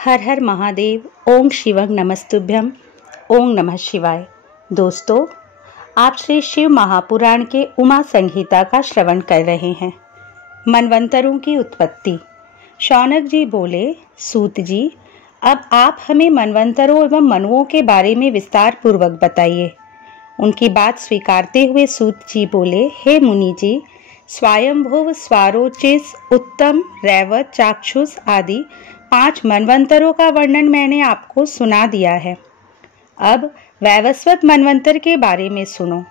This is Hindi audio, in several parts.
हर हर महादेव। ओम शिवं नमस्तुभ्यम। ओम नमः शिवाय। दोस्तों, आप श्री शिव महापुराण के उमा संहिता का श्रवण कर रहे हैं। मनवंतरों की उत्पत्ति। शौनक जी बोले, सूत जी, अब आप हमें मनवंतरों एवं मनुओं के बारे में विस्तार पूर्वक बताइए। उनकी बात स्वीकारते हुए सूत जी बोले, हे मुनि जी, स्वयंभुव, स्वारोचिस, उत्तम, रैवत, चाक्षुष आदि 5 मनवंतरों का वर्णन मैंने आपको सुना दिया है। अब वैवस्वत मनवंतर के बारे में सुनो।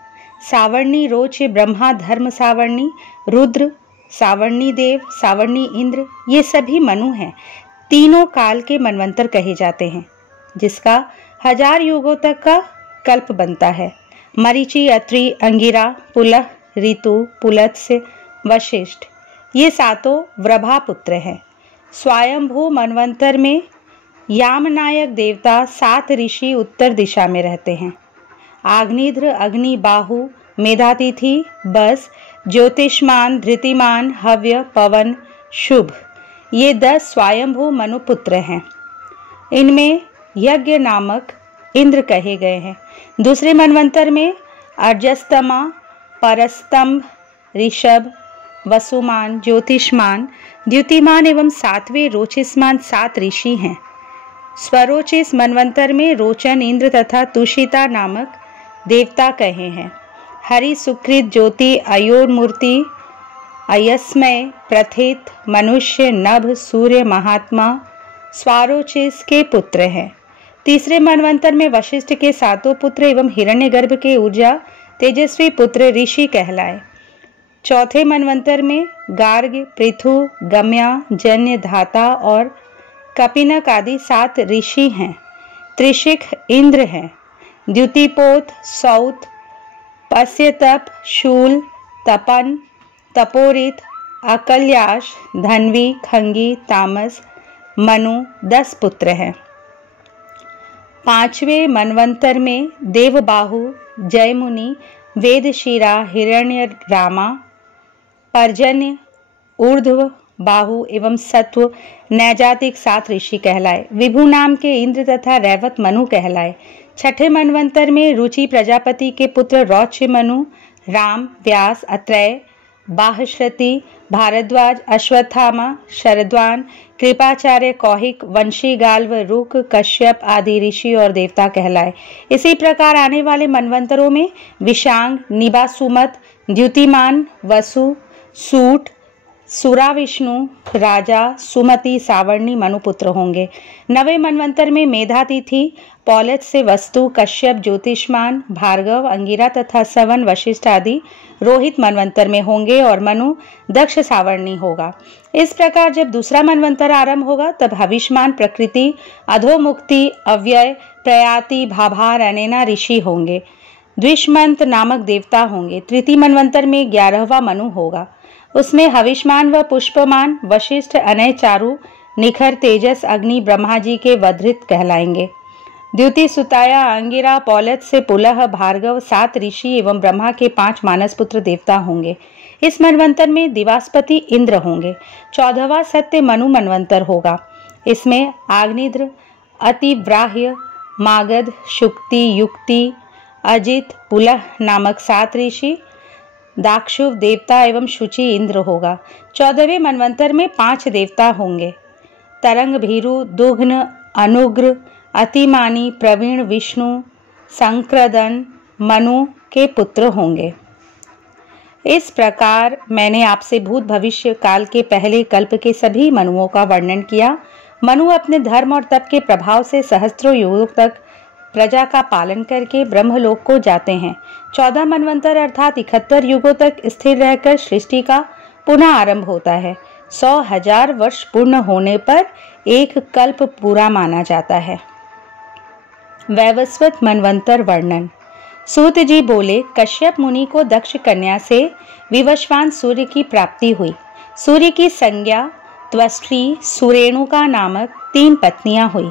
सावर्णी रोच ब्रह्मा, धर्म सावर्णी, रुद्र, सावर्णी देव, सावर्णी इंद्र, ये सभी मनु हैं। तीनों काल के मनवंतर कहे जाते हैं, जिसका 1000 युगों तक का कल्प बनता है। मरीचि, अत्रि, अंगिरा, पुलह, ऋतु, पुलत्स्य, वशिष्ठ, ये 7 वृभा पुत्र हैं। स्वयंभू मनवंतर में यामनायक देवता 7 ऋषि उत्तर दिशा में रहते हैं। आग्निध्र, अग्नि, बाहु, मेधातिथि, बस, ज्योतिष्मान, धृतिमान, हव्य, पवन, शुभ, ये 10 स्वयंभू मनुपुत्र हैं। इनमें यज्ञ नामक इंद्र कहे गए हैं। दूसरे मनवंतर में अर्जस्तमा, परस्तंभ, ऋषभ, वसुमान, ज्योतिष्मान, द्युतिमान एवं 7वें रोचिसमान 7 ऋषि हैं। स्वरोचिस मनवंतर में रोचन, इंद्र तथा तुषिता नामक देवता कहे हैं। हरि, सुकृत, ज्योति, अयोमूर्ति, अयस्मय, प्रथित, मनुष्य, नभ, सूर्य, महात्मा, स्वारोचिस के पुत्र हैं। तीसरे मनवंतर में वशिष्ठ के 7 पुत्र एवं हिरण्यगर्भ के ऊर्जा तेजस्वी पुत्र ऋषि कहलाए। चौथे मनवंतर में गार्ग, पृथु, गम्या, जन्य, धाता और कपिनक आदि 7 ऋषि हैं। त्रिशिख इंद्र हैं। द्युतिपोत, सौत, पस्यतप, शूल, तपन, तपोरित, अकल्याश, धन्वी, खंगी, तामस, मनु 10 पुत्र हैं। 5वें मनवंतर में देवबाहु, जयमुनि, वेदशिरा, हिरण्य रामा, पर्जन्य, ऊर्ध्व बाहु एवं सत्व नैजातिक 7 ऋषि कहलाए। विभु नाम के इंद्र तथा रैवत मनु कहलाए। 6ठे मनवंतर में रुचि प्रजापति के पुत्र रौच्य मनु, राम, व्यास, अत्रेय, बाहश्रति, भारद्वाज, अश्वत्थामा, शरद्वान, कृपाचार्य, कौहिक, वंशी, गाल्व, रुक, कश्यप आदि ऋषि और देवता कहलाए। इसी प्रकार आने वाले मनवंतरों में विशांग, निबासुमत, द्युतिमान, वसु, सूट, सुराविष्णु, राजा, सुमति, सावर्णी मनुपुत्र होंगे। 9वें मनवंतर में मेधातिथि, पौलत से वस्तु, कश्यप, ज्योतिष्मान, भार्गव, अंगिरा तथा सवन, वशिष्ठ आदि रोहित मनवंतर में होंगे और मनु दक्ष सावर्णी होगा। इस प्रकार जब दूसरा मनवंतर आरंभ होगा तब हविष्मान, प्रकृति, अधोमुक्ति, अव्यय, प्रयाति, भाभार, अनेना ऋषि होंगे। द्विषमंत नामक देवता होंगे। तृतीय मनवंतर में 11वां मनु होगा। उसमें हविष्मान व पुष्पमान, वशिष्ठ, अनय, चारु, निखर, तेजस, अग्नि, ब्रह्मा जी के वधृत कहलाएंगे। द्युति, सुताया, अंगिरा, पौलत से पुलह, भार्गव 7 ऋषि एवं ब्रह्मा के 5 मानसपुत्र देवता होंगे। इस मनवंतर में दिवास्पति इंद्र होंगे। 14वां सत्य मनु मनवंतर होगा। इसमें आग्निध्र, अतिव्राह्य, मागध, शुक्ति, युक्ति, अजित, पुलह नामक 7 ऋषि, दाक्षुव देवता एवं शुचि इंद्र होगा। 14वें मनवंतर में 5 देवता होंगे। तरंग, भीरु, दुघ्न, अनुग्र, अतिमानी, प्रवीण, विष्णु, संक्रदन मनु के पुत्र होंगे। इस प्रकार मैंने आपसे भूत भविष्य काल के पहले कल्प के सभी मनुओं का वर्णन किया। मनु अपने धर्म और तप के प्रभाव से सहस्त्रों युगों तक प्रजा का पालन करके ब्रह्मलोक को जाते हैं। 14 मनवंतर अर्थात 71 युगों तक स्थिर रहकर सृष्टि का पुनः आरंभ होता है। 100,000 वर्ष पूर्ण होने पर एक कल्प पूरा माना जाता है। वैवस्वत मनवंतर वर्णन। सूत जी बोले, कश्यप मुनि को दक्ष कन्या से विवस्वान सूर्य की प्राप्ति हुई। सूर्य की संज्ञा त्वष्टि, सुरेणुका नामक 3 पत्नियां हुई।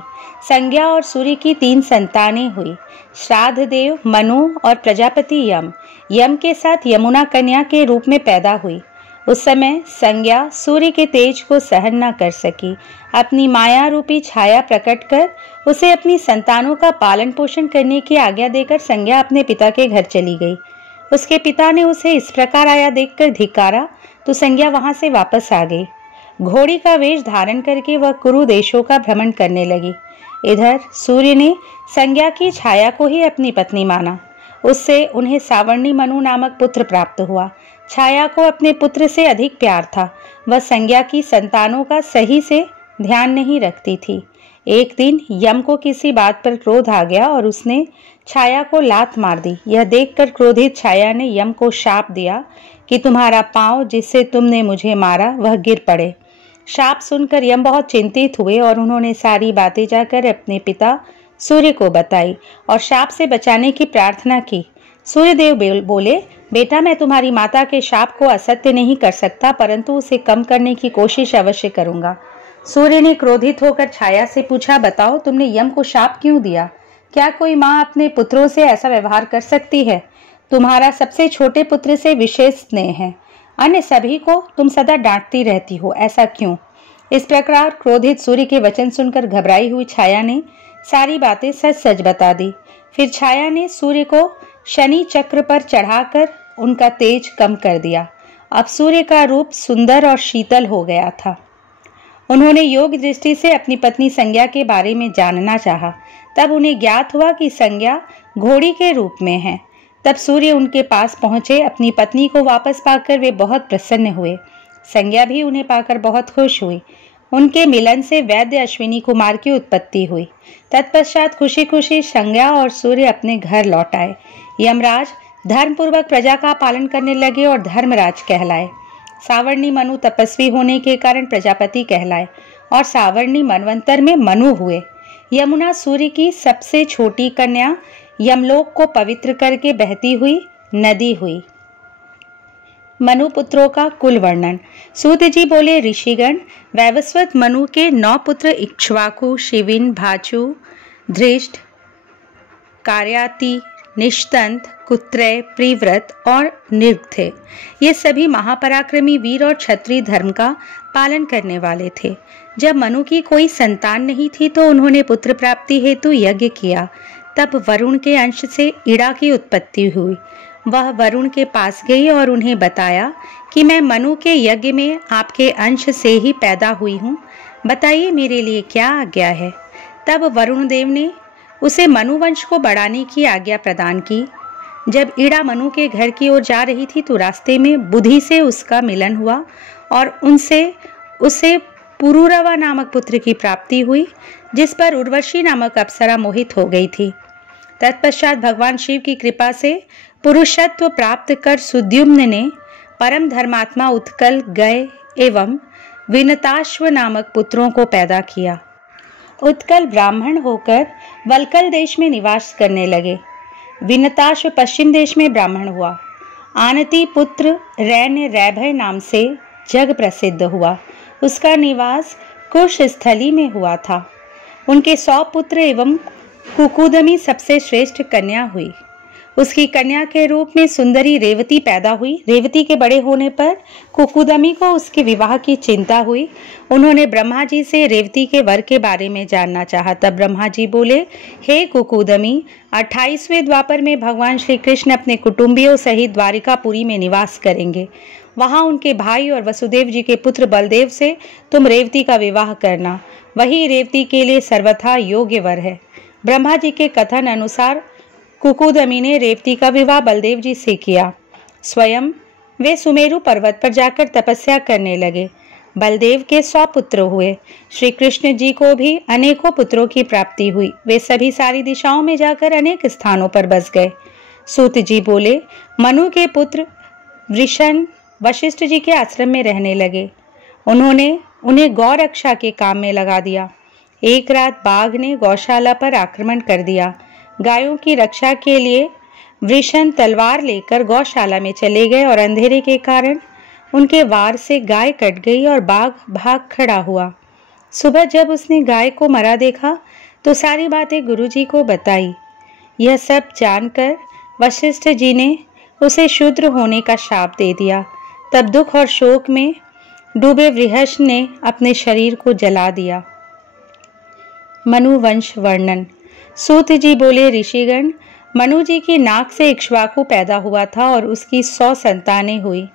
संज्ञा और सूर्य की 3 संतानें हुई। श्राद्ध देव, मनु और प्रजापति यम। यम के साथ यमुना कन्या के रूप में पैदा हुई। उस समय संज्ञा सूर्य के तेज को सहन न कर सकी। अपनी माया रूपी छाया प्रकट कर उसे अपनी संतानों का पालन पोषण करने की आज्ञा देकर संज्ञा अपने पिता के घर चली गई। उसके पिता ने उसे इस प्रकार आया देखकर धिक्कारा तो संज्ञा वहां से वापस आ गई। घोड़ी का वेश धारण करके वह कुरु देशों का भ्रमण करने लगी। इधर सूर्य ने संज्ञा की छाया को ही अपनी पत्नी माना। उससे उन्हें सावर्णी मनु नामक पुत्र प्राप्त हुआ। छाया को अपने पुत्र से अधिक प्यार था। वह संज्ञा की संतानों का सही से ध्यान नहीं रखती थी। एक दिन यम को किसी बात पर क्रोध आ गया और उसने छाया को लात मार दी। यह देखकर क्रोधित छाया ने यम को शाप दिया कि तुम्हारा पांव जिससे तुमने मुझे मारा वह गिर पड़े। शाप सुनकर यम बहुत चिंतित हुए और उन्होंने सारी बातें जाकर अपने पिता सूर्य को बताई और शाप से बचाने की प्रार्थना की। सूर्यदेव बोले, बेटा मैं तुम्हारी माता के शाप को असत्य नहीं कर सकता, परंतु उसे कम करने की कोशिश अवश्य करूंगा। सूर्य ने क्रोधित होकर छाया से पूछा, बताओ तुमने यम को शाप क्यों दिया? क्या कोई माँ अपने पुत्रों से ऐसा व्यवहार कर सकती है? तुम्हारा सबसे छोटे पुत्र से विशेष स्नेह है, अन्य सभी को तुम सदा डांटती रहती हो, ऐसा क्यों? इस प्रकार क्रोधित सूर्य के वचन सुनकर घबराई हुई छाया ने सारी बातें सच सच बता दी। फिर छाया ने सूर्य को शनि चक्र पर चढ़ाकर उनका तेज कम कर दिया। अब सूर्य का रूप सुंदर और शीतल हो गया था। उन्होंने योग दृष्टि से अपनी पत्नी संज्ञा के बारे में जानना चाहा। तब उन्हें ज्ञात हुआ कि संज्ञा घोड़ी के रूप में है। तब सूर्य उनके पास पहुंचे। अपनी पत्नी को वापस पाकर वे बहुत प्रसन्न हुए। संज्ञा भी उन्हें पाकर बहुत खुश हुई। उनके मिलन से वैद्य अश्विनी कुमार की उत्पत्ति हुई। तत्पश्चात खुशी खुशी संज्ञा और सूर्य अपने घर लौट आए। यमराज धर्मपूर्वक प्रजा का पालन करने लगे और धर्मराज कहलाए। सावर्णी मनु तपस्वी होने के कारण प्रजापति कहलाए और सावर्णी मनवंतर में मनु हुए। यमुना सूर्य की सबसे छोटी कन्या यमलोक को पवित्र करके बहती हुई नदी हुई। मनु पुत्रों का कुल वर्णन। सूत जी बोले, ऋषिगण, वैवस्वत मनु के 9 पुत्र इक्ष्वाकु, शिविन, भाचु, धृष्ट, कार्याति, निष्तंत, कुत्रय, प्रिव्रत और निर्ग थे। ये सभी महापराक्रमी वीर और क्षत्रिय धर्म का पालन करने वाले थे। जब मनु की कोई संतान नहीं थी तो उन्होंने पुत्र प्राप्ति हेतु यज्ञ किया। तब वरुण के अंश से इड़ा की उत्पत्ति हुई। वह वरुण के पास गई और उन्हें बताया कि मैं मनु के यज्ञ में आपके अंश से ही पैदा हुई हूँ, बताइए मेरे लिए क्या आज्ञा है। तब वरुण देव ने उसे मनुवंश को बढ़ाने की आज्ञा प्रदान की। जब ईड़ा मनु के घर की ओर जा रही थी तो रास्ते में बुद्धि से उसका मिलन हुआ और उसे पुरुरवा नामक पुत्र की प्राप्ति हुई, जिस पर उर्वशी नामक अप्सरा मोहित हो गई थी। तत्पश्चात भगवान शिव की कृपा से पुरुषत्व प्राप्त कर सुद्युम्न ने परम धर्मात्मा उत्कल, गय एवं विनताश्व नामक पुत्रों को पैदा किया। उत्कल ब्राह्मण होकर वलकल देश में निवास करने लगे। विनताश्व पश्चिम देश में ब्राह्मण हुआ। आनति पुत्र रैन्य रैभय नाम से जग प्रसिद्ध हुआ। उसका निवास कुश स्थली में हुआ था। उनके 100 पुत्र एवं कुकुदमी सबसे श्रेष्ठ कन्या हुई। उसकी कन्या के रूप में सुंदरी रेवती पैदा हुई। रेवती के बड़े होने पर कुकुदमी को उसके विवाह की चिंता हुई। उन्होंने ब्रह्मा जी से रेवती के वर के बारे में जानना चाहा। तब ब्रह्मा जी बोले, हे कुकुदमी, 28वें द्वापर में भगवान श्री कृष्ण अपने कुटुंबियों सहित द्वारिकापुरी में निवास करेंगे। वहां उनके भाई और वसुदेव जी के पुत्र बलदेव से तुम रेवती का विवाह करना। वही रेवती के लिए सर्वथा योग्य वर है। ब्रह्मा जी के कथन अनुसार कुकुदमी ने रेवती का विवाह बलदेव जी से किया। स्वयं वे सुमेरु पर्वत पर जाकर तपस्या करने लगे। बलदेव के 100 पुत्र हुए। श्री कृष्ण जी को भी अनेकों पुत्रों की प्राप्ति हुई। वे सभी सारी दिशाओं में जाकर अनेक स्थानों पर बस गए। सूत जी बोले, मनु के पुत्र वृषण वशिष्ठ जी के आश्रम में रहने लगे। उन्होंने उन्हें गौ रक्षा के काम में लगा दिया। एक रात बाघ ने गौशाला पर आक्रमण कर दिया। गायों की रक्षा के लिए वृषण तलवार लेकर गौशाला में चले गए और अंधेरे के कारण उनके वार से गाय कट गई और बाघ भाग खड़ा हुआ। सुबह जब उसने गाय को मरा देखा तो सारी बातें गुरुजी को बताई। यह सब जानकर वशिष्ठ जी ने उसे शूद्र होने का शाप दे दिया। तब दुख और शोक में डूबे बृहस्पति ने अपने शरीर को जला दिया। मनु वंश वर्णन। सूत जी बोले, ऋषिगण, मनु जी की नाक से इक्ष्वाकु पैदा हुआ था और उसकी 100 संतानें हुई,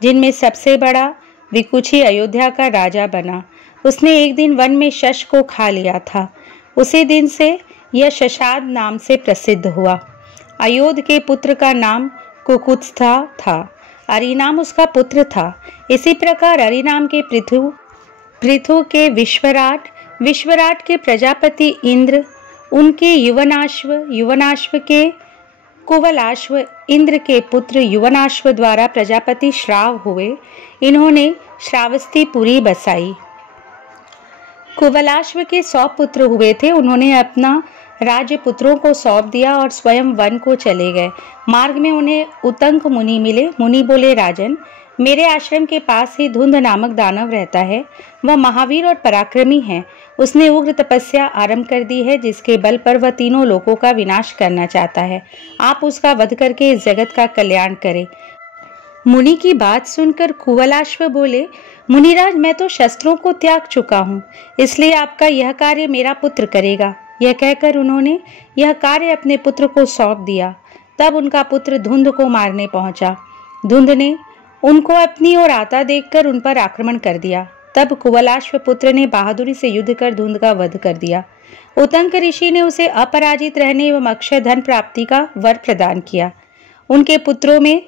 जिनमें सबसे बड़ा विकुची अयोध्या का राजा बना। उसने एक दिन वन में शश को खा लिया था। उसी दिन से यह शशाद नाम से प्रसिद्ध हुआ। अयोध के पुत्र का नाम कुकुत्स्था था। अरिनाम उसका पुत्र था। इसी प्रकार अरिनाम के पृथु के विश्वराट, विश्वराट के प्रजापति इंद्र, उनके युवनाश्व के कुवलाश्व, इंद्र के पुत्र युवनाश्व द्वारा प्रजापति श्राव हुए। इन्होंने श्रावस्तीपुरी बसाई। कुवलाश्व के 100 पुत्र हुए थे। उन्होंने अपना राज्य पुत्रों को सौंप दिया और स्वयं वन को चले गए। मार्ग में उन्हें उतंक मुनि मिले। मुनि बोले, राजन, मेरे आश्रम के पास ही धुंध नामक दानव रहता है। वह महावीर और पराक्रमी है। उसने उग्र तपस्या आरंभ कर दी है, जिसके बल पर वह तीनों लोकों का विनाश करना चाहता है। आप उसका वध करके इस जगत का कल्याण करें। मुनि की बात सुनकर कुवलाश्व बोले, मुनिराज, मैं तो शस्त्रों को त्याग चुका हूँ, इसलिए आपका यह कार्य मेरा पुत्र करेगा। यह कहकर उन्होंने यह कार्य अपने पुत्र को सौंप दिया। तब उनका पुत्र धुंध को मारने पहुंचा। धुंध ने उनको अपनी ओर आता देखकर उन पर आक्रमण कर दिया। तब कुवलाश्व पुत्र ने बहादुरी से युद्ध कर धुंध का वध कर दिया। उतंक ऋषि ने उसे अपराजित रहने एवं अक्षय धन प्राप्ति का वर प्रदान किया। उनके पुत्रों में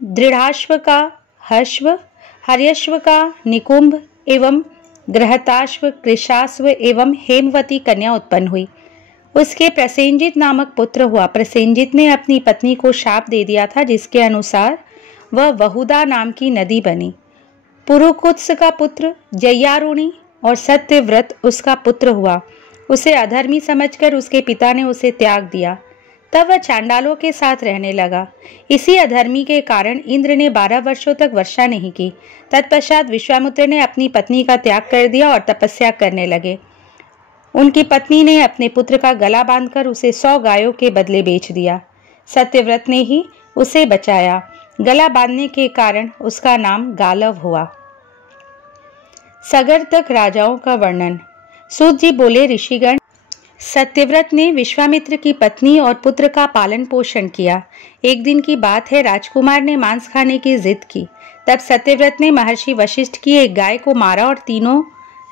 दृढ़ाश्व का हर्ष्व, हर्यश्व का निकुंभ एवं गृहताश्व, कृशाश्व एवं हेमवती कन्या उत्पन्न हुई। उसके प्रसेंजित नामक पुत्र हुआ। प्रसेंजित ने अपनी पत्नी को शाप दे दिया था, जिसके अनुसार वह वहुदा नाम की नदी बनी। पुरुकुत्स का पुत्र जयारुणी और सत्यव्रत उसका पुत्र हुआ। उसे अधर्मी समझकर उसके पिता ने उसे त्याग दिया। तब वह चांडालों के साथ रहने लगा। इसी अधर्मी के कारण इंद्र ने 12 वर्षों तक वर्षा नहीं की। तत्पश्चात विश्वामित्र ने अपनी पत्नी का त्याग कर दिया और तपस्या करने लगे। उनकी पत्नी ने अपने पुत्र का गला बांधकर उसे 100 गायों के बदले बेच दिया। सत्यव्रत ने ही उसे बचाया। गला बांधने के कारण उसका नाम गालव हुआ। सगर तक राजाओं का वर्णन। सूत जी बोले, ऋषिगण, सत्यव्रत ने विश्वामित्र की पत्नी और पुत्र का पालन पोषण किया। एक दिन की बात है, राजकुमार ने मांस खाने की जिद की। तब सत्यव्रत ने महर्षि वशिष्ठ की एक गाय को मारा और तीनों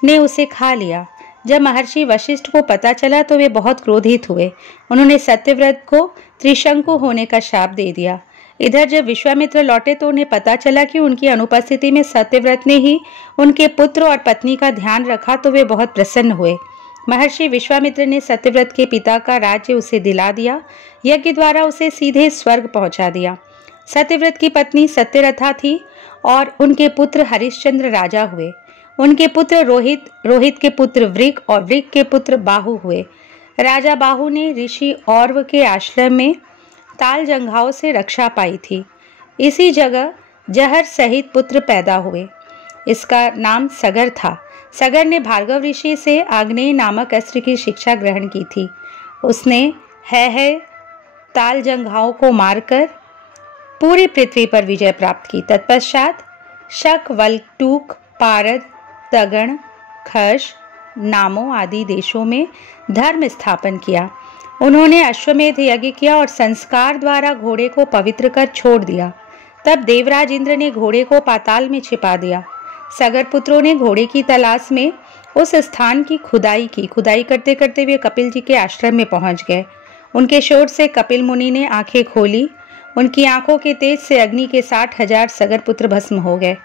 ने उसे खा लिया। जब महर्षि वशिष्ठ को पता चला तो वे बहुत क्रोधित हुए। उन्होंने सत्यव्रत को त्रिशंकु होने का शाप दे दिया। इधर जब विश्वामित्र लौटे तो उन्हें पता चला कि उनकी अनुपस्थिति में सत्यव्रत ने ही उनके पुत्र और पत्नी का ध्यान रखा, तो वे बहुत प्रसन्न हुए। महर्षि विश्वामित्र ने सत्यव्रत के पिता का राज्य उसे दिला दिया। यज्ञ द्वारा उसे सीधे स्वर्ग पहुंचा दिया। सत्यव्रत की पत्नी सत्यरथा थी और उनके पुत्र हरिश्चंद्र राजा हुए। उनके पुत्र रोहित, रोहित के पुत्र वृक और वृक के पुत्र बाहु हुए। राजा बाहु ने ऋषि औरव के आश्रम में ताल जंघाओं से रक्षा पाई थी। इसी जगह जहर सहित पुत्र पैदा हुए। इसका नाम सगर था। सगर ने भार्गव ऋषि से आग्नेय नामक अस्त्र की शिक्षा ग्रहण की थी। उसने है ताल जंघाओं को मारकर पूरी पृथ्वी पर विजय प्राप्त की। तत्पश्चात शक, वल्टूक, पारद, तगण, खश, नामो आदि देशों में धर्म स्थापन किया। उन्होंने अश्वमेध यज्ञ किया और संस्कार द्वारा घोड़े को पवित्र कर छोड़ दिया। तब देवराज इंद्र ने घोड़े को पाताल में छिपा दिया। सगर पुत्रों ने घोड़े की तलाश में उस स्थान की खुदाई की। खुदाई करते करते वे कपिल जी के आश्रम में पहुंच गए। उनके शोर से कपिल मुनि ने आंखें खोली। उनकी आंखों के तेज से अग्नि के 60,000 सगर पुत्र भस्म हो गए।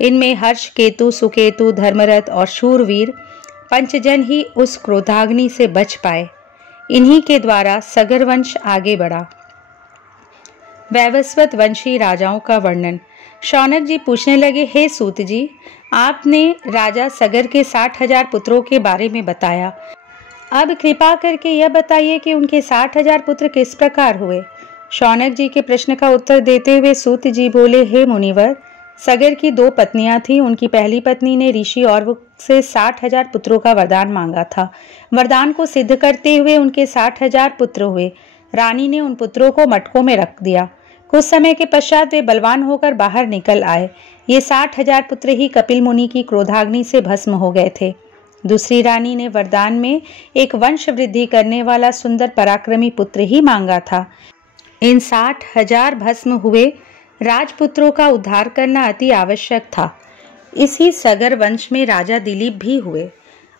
इनमें हर्ष, केतु, सुकेतु, धर्मरथ और शूरवीर पंचजन ही उस क्रोधाग्नि से बच पाए। इन्हीं के द्वारा सगर वंश आगे बढ़ा। वैवस्वत वंशी राजाओं का वर्णन। शौनक जी पूछने लगे, हे सूत जी, आपने राजा सगर के 60,000 पुत्रों के बारे में बताया। अब कृपा करके यह बताइए कि उनके 60,000 पुत्र किस प्रकार हुए। शौनक जी के प्रश्न का उत्तर देते हुए सूत जी बोले, हे मुनिवर, सगर की 2 पत्नियां थीं। उनकी पहली पत्नी ने ऋषि औरव से 60,000 पुत्रों का वरदान मांगा था। वरदान को सिद्ध करते हुए उनके 60,000 पुत्र हुए। रानी ने उन पुत्रों को मटकों में रख दिया। कुछ समय के पश्चात वे बलवान होकर बाहर निकल आए। ये 60,000 पुत्र ही कपिल मुनि की क्रोधाग्नि से भस्म हो गए थे। दूसरी रानी ने वरदान में एक वंश वृद्धि करने वाला सुंदर पराक्रमी पुत्र ही मांगा था। इन 60,000 भस्म हुए राजपुत्रों का उद्धार करना अति आवश्यक था। इसी सगर वंश में राजा दिलीप भी हुए।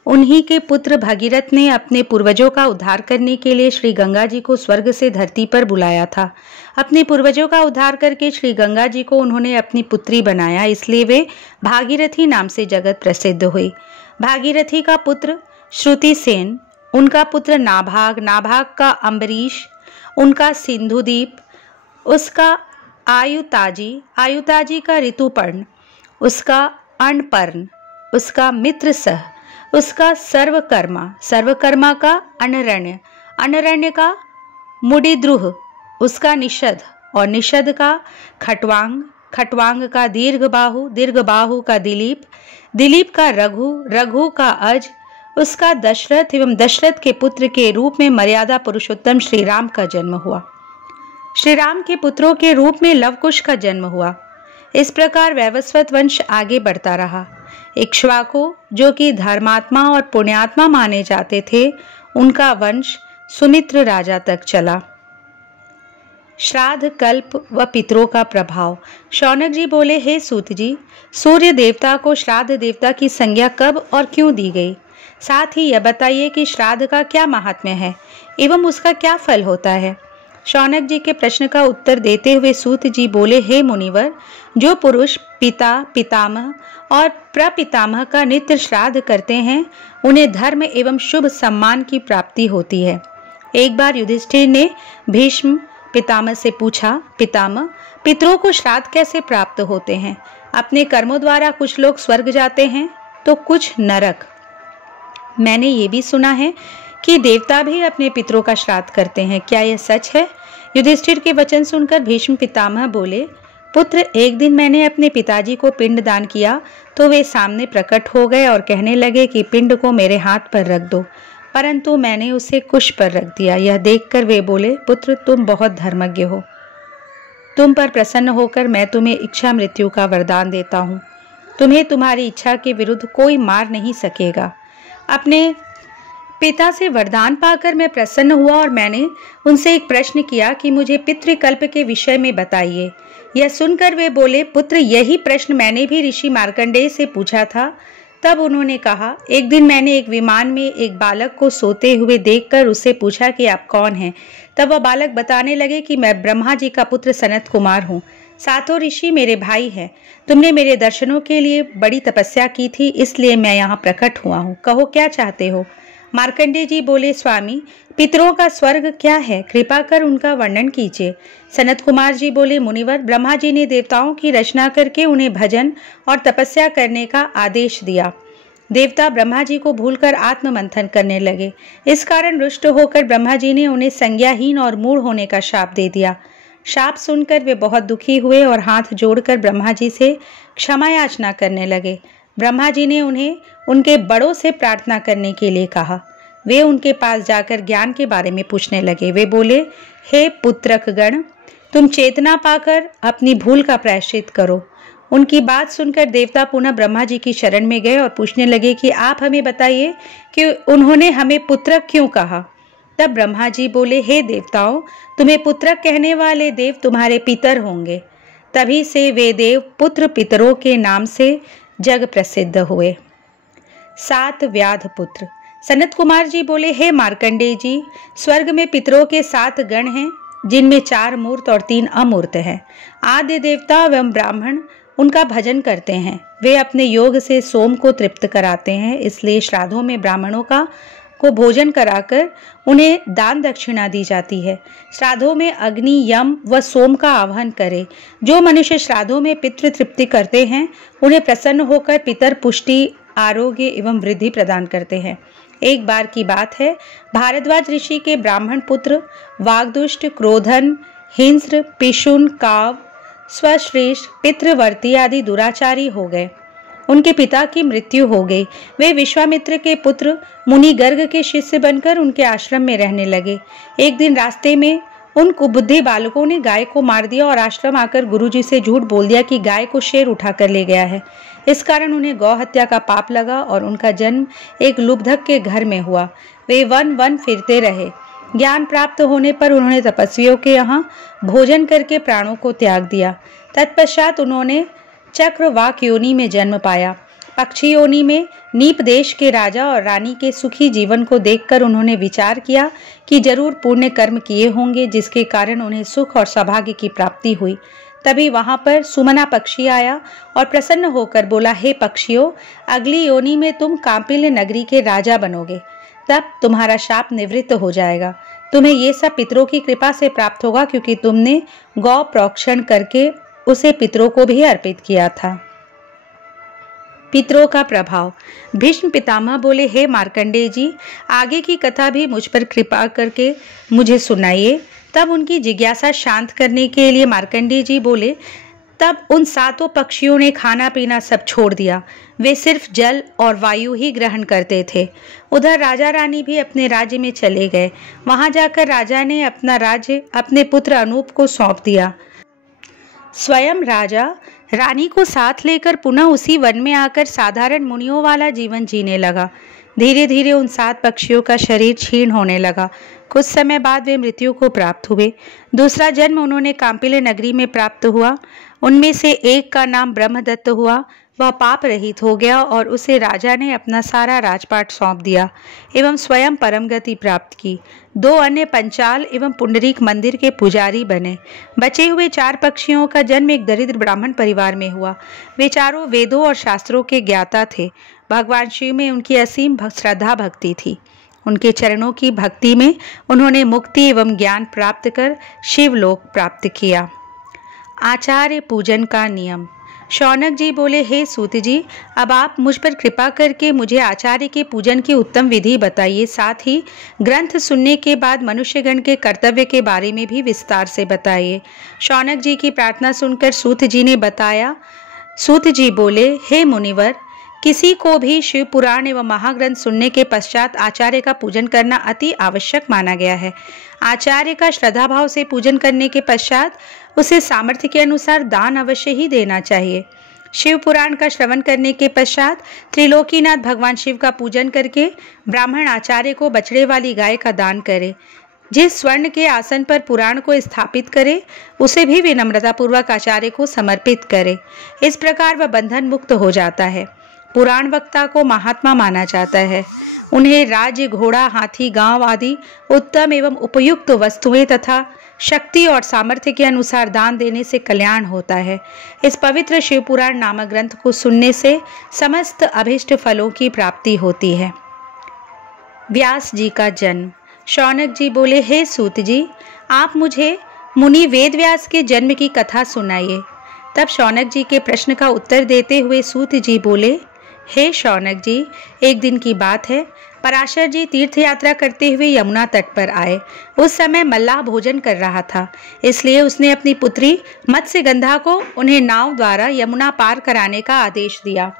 उन्हीं के पुत्र भागीरथ ने अपने पूर्वजों का उद्धार करने के लिए श्री गंगा जी को स्वर्ग से धरती पर बुलाया था। अपने पूर्वजों का उद्धार करके श्री गंगा जी को उन्होंने अपनी पुत्री बनाया, इसलिए वे भागीरथी नाम से जगत प्रसिद्ध हुई। भागीरथी का पुत्र श्रुतिसेन, उनका पुत्र नाभाग, नाभाग का अम्बरीश, उनका सिंधुदीप, उसका आयुताजी, आयुताजी का ऋतुपर्ण, उसका अणपर्ण, उसका मित्रसह, उसका सर्वकर्मा, सर्वकर्मा का अनरण्य, अनरण्य का मुडिद्रुह, उसका निषद और निषद का खटवांग, खटवांग का दीर्घबाहु, दीर्घबाहु का दिलीप, दिलीप का रघु, रघु का अज, उसका दशरथ एवं दशरथ के पुत्र के रूप में मर्यादा पुरुषोत्तम श्री राम का जन्म हुआ। श्री राम के पुत्रों के रूप में लवकुश का जन्म हुआ। इस प्रकार वैवस्वत वंश आगे बढ़ता रहा। इक्ष्वाकु, जो कि धर्मात्मा और पुण्यात्मा माने जाते थे, उनका वंश सुमित्र राजा तक चला। श्राद्ध, कल्प व पितरों का प्रभाव। शौनक जी बोले, हे सूत जी, सूर्य देवता को श्राद्ध देवता की संज्ञा कब और क्यों दी गई? साथ ही यह बताइए कि श्राद्ध का क्या महात्म्य है एवं उसका क्या फल होता है? शौनक जी के प्रश्न का उत्तर देते हुए सूत जी बोले, हे मुनिवर, जो पुरुष पिता, पितामह और प्रपितामह का नित्य श्राद्ध करते हैं, उन्हें धर्म एवं शुभ सम्मान की प्राप्ति होती है। एक बार युधिष्ठिर ने भीष्म पितामह से पूछा, पितामह, पितरों को श्राद्ध कैसे प्राप्त होते हैं? अपने कर्मों द्वारा कुछ लोग स्वर्ग जाते हैं तो कुछ नरक। मैंने ये भी सुना है कि देवता भी अपने पितरों का श्राद्ध करते हैं, क्या यह सच है? युधिष्ठिर के वचन सुनकर भीष्म पितामह बोले, पुत्र, एक दिन मैंने अपने पिताजी को पिंड दान किया तो वे सामने प्रकट हो गए और कहने लगे कि पिंड को मेरे हाथ पर रख दो, परंतु मैंने उसे कुश पर रख दिया। यह देखकर वे बोले, पुत्र, तुम बहुत धर्मज्ञ हो, तुम पर प्रसन्न होकर मैं तुम्हें इच्छा मृत्यु का वरदान देता हूँ। तुम्हें तुम्हारी इच्छा के विरुद्ध कोई मार नहीं सकेगा। अपने पिता से वरदान पाकर मैं प्रसन्न हुआ और मैंने उनसे एक प्रश्न किया कि मुझे पितृकल्प के विषय में बताइए। यह सुनकर वे बोले, पुत्र, यही प्रश्न मैंने भी ऋषि मार्कंडेय से पूछा था। तब उन्होंने कहा, एक दिन मैंने एक विमान में एक बालक को सोते हुए देखकर उससे पूछा कि आप कौन हैं? तब वह बालक बताने लगे कि मैं ब्रह्मा जी का पुत्र सनत कुमार हूँ। सातों ऋषि मेरे भाई हैं। तुमने मेरे दर्शनों के लिए बड़ी तपस्या की थी, इसलिए मैं यहाँ प्रकट हुआ हूँ। कहो, क्या चाहते हो? मार्कंडेय जी बोले, स्वामी, पितरों का स्वर्ग क्या है? कृपा कर उनका वर्णन कीजिए। सनत कुमार जी बोले, मुनिवर, ब्रह्मा जी ने देवताओं की रचना करके उन्हें भजन और तपस्या करने का आदेश दिया। देवता ब्रह्मा जी को भूलकर आत्ममंथन करने लगे। इस कारण रुष्ट होकर ब्रह्मा जी ने उन्हें संज्ञाहीन और मूढ़ होने का शाप दे दिया। शाप सुनकर वे बहुत दुखी हुए और हाथ जोड़कर ब्रह्मा जी से क्षमा याचना करने लगे। ब्रह्मा जी ने उन्हें उनके बड़ों से प्रार्थना करने के लिए कहा। वे उनके पास जाकर ज्ञान के बारे में पूछने लगे। वे बोले, हे पुत्रकगण, तुम चेतना पाकर अपनी भूल का प्रायश्चित करो। उनकी बात सुनकर देवता पुनः ब्रह्मा जी की शरण में गए और पूछने लगे कि आप हमें बताइए कि उन्होंने हमें पुत्रक क्यों कहा। तब ब्रह्मा जी बोले, हे देवताओं, तुम्हें पुत्रक कहने वाले देव तुम्हारे पितर होंगे। तभी से वे देव पुत्र पितरों के नाम से जग प्रसिद्ध हुए। 7 व्याध पुत्र। सनत कुमार जी बोले, हे मार्कंडेय जी, स्वर्ग में पितरों के 7 गण हैं, जिनमें 4 मूर्त और 3 अमूर्त हैं। आद्य देवता एवं ब्राह्मण उनका भजन करते हैं। वे अपने योग से सोम को तृप्त कराते हैं, इसलिए श्राद्धों में ब्राह्मणों को भोजन कराकर उन्हें दान दक्षिणा दी जाती है। श्राद्धों में अग्नि, यम व सोम का आह्वान करे। जो मनुष्य श्राद्धों में पितृ तृप्ति करते हैं, उन्हें प्रसन्न होकर पितर पुष्टि, आरोग्य एवं वृद्धि प्रदान करते हैं। एक बार की बात है, भारद्वाज ऋषि के ब्राह्मण पुत्र वागदुष्ट, क्रोधन, हिंस्र, पिशुन, काव, स्वश्रेष्ठ, पितृवर्ती आदि दुराचारी हो गए। उनके पिता की मृत्यु हो गई। वे विश्वामित्र के पुत्र मुनि गर्ग के शिष्य बनकर उनके आश्रम में रहने लगे। एक दिन रास्ते में उन कुबुद्धि बालकों ने गाय को मार दिया और आश्रम आकर गुरुजी से झूठ बोल दिया कि गाय को शेर उठा कर ले गया है। इस कारण उन्हें गौ हत्या का पाप लगा और उनका जन्म एक लुब्धक के घर में हुआ। वे वन वन फिरते रहे। ज्ञान प्राप्त होने पर उन्होंने तपस्वियों के यहाँ भोजन करके प्राणों को त्याग दिया। तत्पश्चात उन्होंने चक्रवाक योनि में जन्म पाया। पक्षी योनि में नीप देश के राजा और रानी के सुखी जीवन को देखकर उन्होंने विचार किया कि जरूर पुण्य कर्म किए होंगे, जिसके कारण उन्हें सुख और सौभाग्य की प्राप्ति हुई। तभी वहां पर सुमना पक्षी आया और प्रसन्न होकर बोला, हे पक्षियों, अगली योनि में तुम कांपिल्य नगरी के राजा बनोगे। तब तुम्हारा शाप निवृत्त हो जाएगा। तुम्हें ये सब पितरों की कृपा से प्राप्त होगा, क्योंकि तुमने गौ प्रोक्षण करके उसे पितरों को भी अर्पित किया था। पितरों का प्रभाव। भीष्म पितामह बोले, हे मार्कंडेय जी, आगे की कथा भी मुझ पर कृपा करके मुझे सुनाइए। तब उनकी जिज्ञासा शांत करने के लिए मार्कंडेय जी बोले, तब उन 7 पक्षियों ने खाना पीना सब छोड़ दिया। वे सिर्फ जल और वायु ही ग्रहण करते थे। उधर राजा रानी भी अपने राज्य में चले गए। वहां जाकर राजा ने अपना राज्य अपने पुत्र अनूप को सौंप दिया। स्वयं राजा रानी को साथ लेकर पुनः उसी वन में आकर साधारण मुनियों वाला जीवन जीने लगा। धीरे धीरे उन 7 पक्षियों का शरीर क्षीण होने लगा। कुछ समय बाद वे मृत्यु को प्राप्त हुए। दूसरा जन्म उन्होंने कांपिल्य नगरी में प्राप्त हुआ। उनमें से एक का नाम ब्रह्मदत्त हुआ। वह पाप रहित हो गया और उसे राजा ने अपना सारा राजपाट सौंप दिया एवं स्वयं परम गति प्राप्त की। 2 अन्य पंचाल एवं पुंडरीक मंदिर के पुजारी बने। बचे हुए 4 पक्षियों का जन्म एक दरिद्र ब्राह्मण परिवार में हुआ। वे चारों वेदों और शास्त्रों के ज्ञाता थे। भगवान शिव में उनकी असीम श्रद्धा भक्ति थी। उनके चरणों की भक्ति में उन्होंने मुक्ति एवं ज्ञान प्राप्त कर शिवलोक प्राप्त किया। आचार्य पूजन का नियम। शौनक जी बोले, हे सूत जी, अब आप मुझ पर कृपा करके मुझे आचार्य के पूजन की उत्तम विधि बताइए। साथ ही ग्रंथ सुनने के बाद मनुष्यगण के कर्तव्य के बारे में भी विस्तार से बताइए। शौनक जी की प्रार्थना सुनकर सूत जी ने बताया। सूत जी बोले, हे मुनिवर, किसी को भी शिव पुराण एवं महाग्रंथ सुनने के पश्चात आचार्य का पूजन करना अति आवश्यक माना गया है। आचार्य का श्रद्धा भाव से पूजन करने के पश्चात उसे सामर्थ्य के अनुसार दान अवश्य ही देना चाहिए। शिव पुराण का श्रवण करने के पश्चात त्रिलोकीनाथ भगवान शिव का पूजन करके ब्राह्मण आचार्य को बछड़े वाली गाय का दान करे। जिस स्वर्ण के आसन पर पुराण को स्थापित करे, उसे भी विनम्रतापूर्वक आचार्य को समर्पित करे। इस प्रकार वह बंधन मुक्त हो जाता है। पुराण वक्ता को महात्मा माना जाता है। उन्हें राज्य, घोड़ा, हाथी, गांव आदि उत्तम एवं उपयुक्त वस्तुएं तथा शक्ति और सामर्थ्य के अनुसार दान देने से कल्याण होता है। इस पवित्र शिव पुराण नामक ग्रंथ को सुनने से समस्त अभिष्ट फलों की प्राप्ति होती है। व्यास जी का जन्म। शौनक जी बोले, हे सूत जी, आप मुझे मुनि वेद व्यास के जन्म की कथा सुनाइए। तब शौनक जी के प्रश्न का उत्तर देते हुए सूत जी बोले, हे शौनक जी, एक दिन की बात है। पराशर जी तीर्थ यात्रा करते हुए यमुना तट पर आए। उस समय मल्लाह भोजन कर रहा था, इसलिए उसने अपनी पुत्री मत्स्यगंधा को उन्हें नाव द्वारा यमुना पार कराने का आदेश दिया।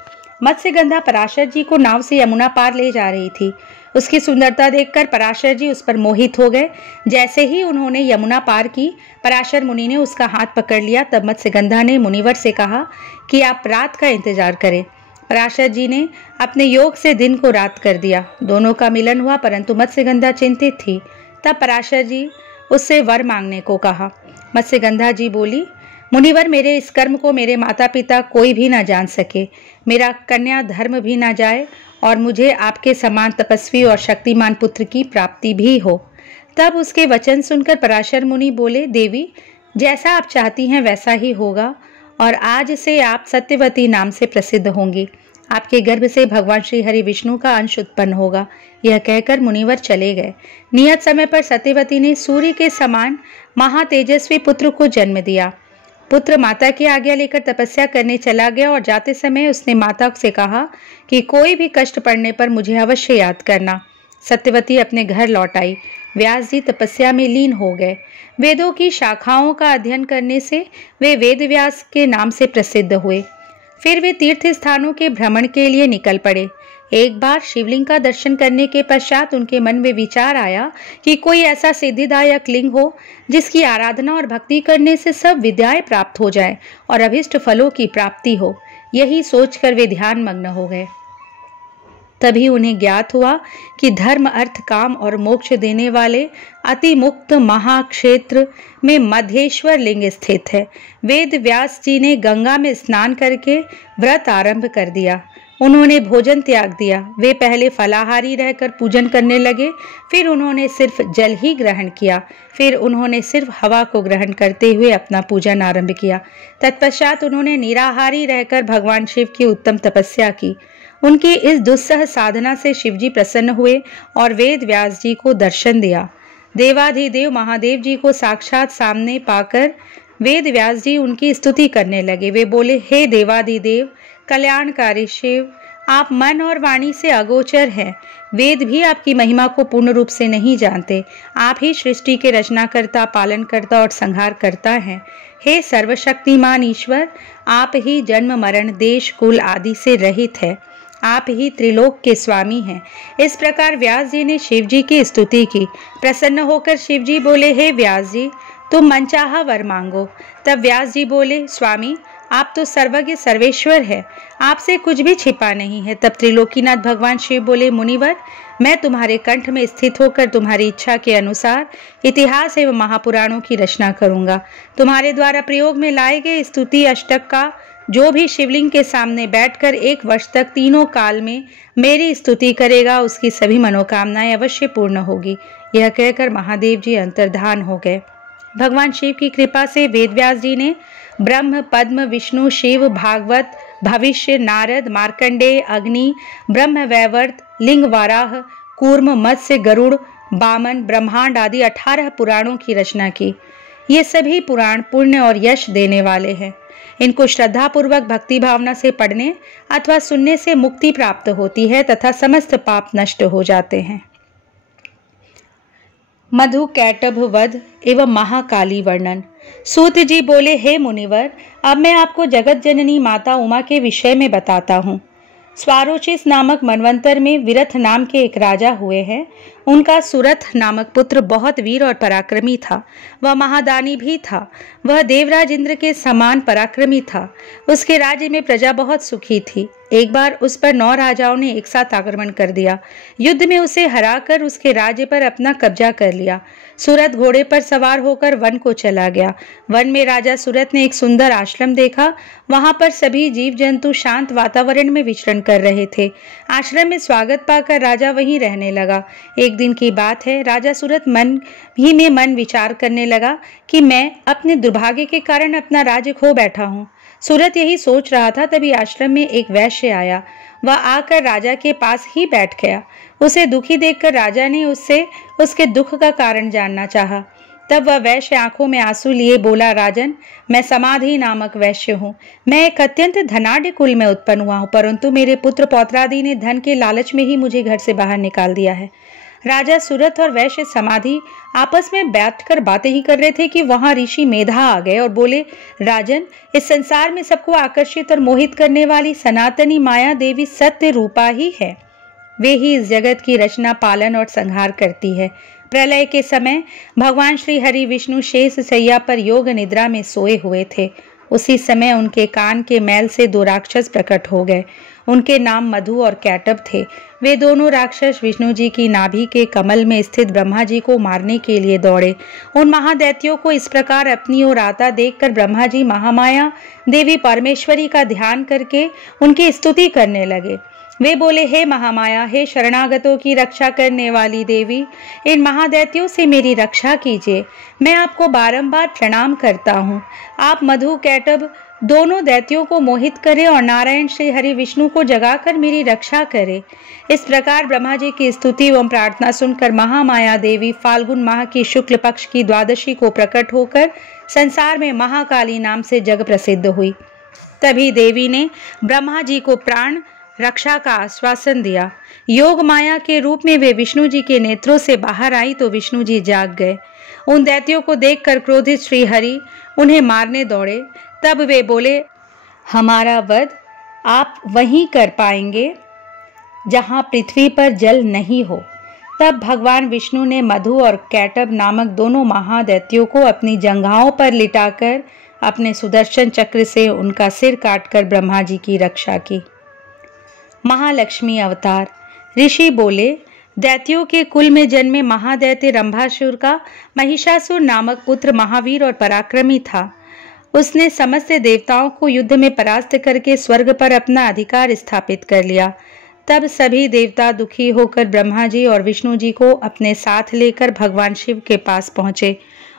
मत्स्यगंधा पराशर जी को नाव से यमुना पार ले जा रही थी। उसकी सुंदरता देखकर पराशर जी उस पर मोहित हो गए। जैसे ही उन्होंने यमुना पार की, पराशर मुनि ने उसका हाथ पकड़ लिया। तब मत्स्यगंधा ने मुनिवर से कहा कि आप रात का इंतजार करें। पराशर जी ने अपने योग से दिन को रात कर दिया। दोनों का मिलन हुआ, परंतु मत्स्यगंधा चिंतित थी। तब पराशर जी उससे वर मांगने को कहा। मत्स्यगंधा जी बोली, मुनिवर, मेरे इस कर्म को मेरे माता पिता कोई भी ना जान सके, मेरा कन्या धर्म भी ना जाए और मुझे आपके समान तपस्वी और शक्तिमान पुत्र की प्राप्ति भी हो। तब उसके वचन सुनकर पराशर मुनि बोले, देवी, जैसा आप चाहती हैं वैसा ही होगा और आज से आप सत्यवती नाम से प्रसिद्ध होंगी। आपके गर्भ से भगवान श्री हरि विष्णु का अंश उत्पन्न होगा। यह कहकर मुनिवर चले गए। नियत समय पर सत्यवती ने सूर्य के समान महातेजस्वी पुत्र को जन्म दिया। पुत्र माता की आज्ञा लेकर तपस्या करने चला गया और जाते समय उसने माता से कहा कि कोई भी कष्ट पड़ने पर मुझे अवश्य याद करना। सत्यवती अपने घर लौट आई। व्यास जी तपस्या में लीन हो गए। वेदों की शाखाओं का अध्ययन करने से वे वेद व्यास के नाम से प्रसिद्ध हुए। फिर वे तीर्थ स्थानों के भ्रमण के लिए निकल पड़े। एक बार शिवलिंग का दर्शन करने के पश्चात उनके मन में विचार आया कि कोई ऐसा सिद्धिदायक लिंग हो जिसकी आराधना और भक्ति करने से सब विद्याएं प्राप्त हो जाए और अभिष्ट फलों की प्राप्ति हो। यही सोचकर वे ध्यान मग्न हो गए। तभी उन्हें ज्ञात हुआ कि धर्म, अर्थ, काम और मोक्ष देने वाले अति मुक्त महाक्षेत्र में मध्येश्वर लिंग स्थित है। वेद व्यास जी ने गंगा में स्नान करके व्रत आरंभ कर दिया। उन्होंने भोजन त्याग दिया। वे पहले फलाहारी रहकर पूजन करने लगे, फिर उन्होंने सिर्फ जल ही ग्रहण किया, फिर उन्होंने सिर्फ हवा को ग्रहण करते हुए अपना पूजन आरंभ किया। तत्पश्चात उन्होंने निराहारी रहकर भगवान शिव की उत्तम तपस्या की। उनकी इस दुस्सह साधना से शिवजी प्रसन्न हुए और वेद व्यास जी को दर्शन दिया। देवाधिदेव महादेव जी को साक्षात सामने पाकर वेद व्यास जी उनकी स्तुति करने लगे। वे बोले, हे देवाधिदेव कल्याणकारी शिव, आप मन और वाणी से अगोचर हैं। वेद भी आपकी महिमा को पूर्ण रूप से नहीं जानते। आप ही सृष्टि के रचनाकर्ता, पालनकर्ता और संहारकर्ता हैं। हे सर्वशक्तिमान ईश्वर, आप ही जन्म, मरण, देश, कुल आदि से रहित है। आप ही त्रिलोक के स्वामी हैं। इस प्रकार व्यास जी ने शिव जी की स्तुति की। प्रसन्न होकर शिव जी बोले, हे व्यास जी, तुम मनचाहा वर मांगो। तब व्यास जी बोले, स्वामी, आप तो सर्वज्ञ सर्वेश्वर है, आपसे कुछ भी छिपा नहीं है। तब त्रिलोकीनाथ भगवान शिव बोले, मुनिवर, मैं तुम्हारे कंठ में स्थित होकर तुम्हारी इच्छा के अनुसार इतिहास एवं महापुराणों की रचना करूंगा। तुम्हारे द्वारा प्रयोग में लाए गए स्तुति अष्टक का जो भी शिवलिंग के सामने बैठकर 1 वर्ष तक तीनों काल में मेरी स्तुति करेगा, उसकी सभी मनोकामनाएं अवश्य पूर्ण होगी। यह कहकर महादेव जी अंतर्धान हो गए। भगवान शिव की कृपा से वेदव्यास जी ने ब्रह्म, पद्म, विष्णु, शिव, भागवत, भविष्य, नारद, मार्कंडेय, अग्नि, ब्रह्म वैवर्त, लिंग, वाराह, कूर्म, मत्स्य, गरुड़, बामन, ब्रह्मांड आदि 18 पुराणों की रचना की। ये सभी पुराण पुण्य और यश देने वाले हैं। इनको श्रद्धापूर्वक भक्ति भावना से पढ़ने अथवा सुनने से मुक्ति प्राप्त होती है तथा समस्त पाप नष्ट हो जाते हैं। मधु कैटभ वध एवं महाकाली वर्णन। सूत जी बोले, हे मुनिवर, अब मैं आपको जगत जननी माता उमा के विषय में बताता हूँ। स्वारोचिस नामक मनवंतर में विरथ नाम के एक राजा हुए हैं। उनका सुरथ नामक पुत्र बहुत वीर और पराक्रमी था। वह महादानी भी था। वह देवराज इंद्र के समान पराक्रमी था। उसके राज्य में प्रजा बहुत सुखी थी। एक बार उस पर 9 राजाओं ने एक साथ आक्रमण कर दिया। युद्ध में उसे हराकर उसके राज्य पर अपना कब्जा कर लिया। सुरथ घोड़े पर सवार होकर वन को चला गया। वन में राजा सुरथ ने एक सुंदर आश्रम देखा। वहां पर सभी जीव जंतु शांत वातावरण में विचरण कर रहे थे। आश्रम में स्वागत पाकर राजा वहीं रहने लगा। एक दिन की बात है, राजा सुरथ मन ही में मन विचार करने लगा कि मैं अपने दुर्भाग्य के कारण अपना राज्य खो बैठा हूँ। सुरथ यही सोच रहा था, तभी आश्रम में एक वैश्य आया। वह आकर राजा के पास ही बैठ गया। उसे दुखी देखकर राजा ने उससे उसके दुख का कारण जानना चाहा। तब वह वैश्य आंखों में आंसू लिए बोला, राजन, मैं समाधि नामक वैश्य हूँ। मैं एक अत्यंत धनाढ्य कुल में उत्पन्न हुआ हूँ, परंतु मेरे पुत्र पौत्रादि ने धन के लालच में ही मुझे घर से बाहर निकाल दिया है। राजा सुरथ और वैश्य समाधि आपस में बैठकर बातें ही कर रहे थे कि वहां ऋषि मेधा आ गए और बोले, राजन, इस संसार में सबको आकर्षित और मोहित करने वाली सनातनी माया देवी सत्य रूपा ही है। वे ही इस जगत की रचना, पालन और संहार करती है। प्रलय के समय भगवान श्री हरि विष्णु शेष शैया पर योग निद्रा में सोए हुए थे। उसी समय उनके कान के मैल से 2 राक्षस प्रकट हो गए। उनके नाम मधु और कैटभ थे। वे दोनों राक्षस विष्णु जी की नाभि के कमल में स्थित ब्रह्मा जी को मारने के लिए दौड़े। उन महादैत्यों को इस प्रकार अपनी ओर आता देखकर ब्रह्मा जी महामाया देवी परमेश्वरी का ध्यान करके उनकी स्तुति करने लगे। वे बोले, हे महामाया, हे शरणागतों की रक्षा करने वाली देवी, इन महादैत्यों से मेरी रक्षा कीजिए। मैं आपको बारंबार प्रणाम करता हूँ। आप मधु कैटभ दोनों दैत्यों को मोहित करें और नारायण श्री हरि विष्णु को जगाकर मेरी रक्षा करें। इस प्रकार ब्रह्मा जी की स्तुति एवं प्रार्थना सुनकर महामाया देवी फाल्गुन माह की शुक्ल पक्ष की द्वादशी को प्रकट होकर संसार में महाकाली नाम से जग प्रसिद्ध हुई। तभी देवी ने ब्रह्मा जी को प्राण रक्षा का आश्वासन दिया। योग माया के रूप में वे विष्णु जी के नेत्रों से बाहर आई तो विष्णु जी जाग गए। उन दैत्यों को देखकर क्रोधित श्री हरि उन्हें मारने दौड़े। तब वे बोले, हमारा वध आप वहीं कर पाएंगे जहाँ पृथ्वी पर जल नहीं हो। तब भगवान विष्णु ने मधु और कैटभ नामक दोनों महादैत्यों को अपनी जंघाओं पर लिटाकर अपने सुदर्शन चक्र से उनका सिर काटकर ब्रह्मा जी की रक्षा की। महालक्ष्मी अवतार। ऋषि बोले, दैत्यों के कुल में जन्मे महादैत्य रंभासुर का महिषासुर नामक पुत्र महावीर और पराक्रमी था। उसने समस्त देवताओं को युद्ध में परास्त करके स्वर्ग पर अपना अधिकार स्थापित कर लिया। तब सभी देवता दुखी होकर ब्रह्मा जी और विष्णु जी को अपने साथ लेकर भगवान शिव के पास पहुंचे।